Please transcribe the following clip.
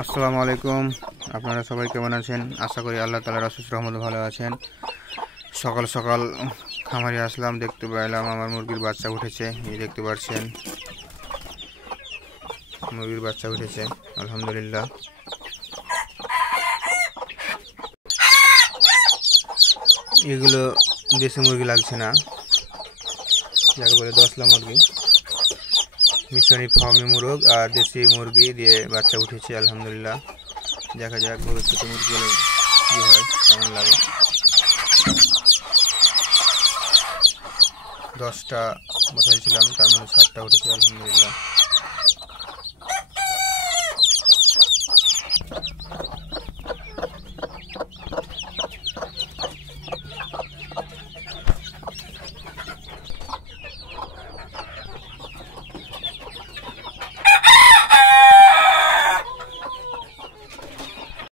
আসসালামু আলাইকুম। আপনারা সবাই কেমন আছেন? আশা করি আল্লাহ তাআলার অশেষ রহমতে ভালো আছেন। সকাল সকাল খামারে আসলাম, দেখতে পেলাম আমার মুরগির বাচ্চা উঠেছে। এই দেখতে পাচ্ছেন মুরগির বাচ্চা উঠেছে, আলহামদুলিল্লাহ। এগুলো দেশি মুরগি লাগছে না, যাকে বলে দশলা মুরগি। মিশরি ফার্মি মুরগ আর দেশি মুরগি দিয়ে বাচ্চা উঠেছে, আলহামদুলিল্লাহ। দেখা যাক ভবিষ্যতে মুরগিগুলো কী হয়, কেমন লাগে। 10টা বসাইছিলাম, তার মধ্যে 7টা উঠেছে, আলহামদুলিল্লাহ।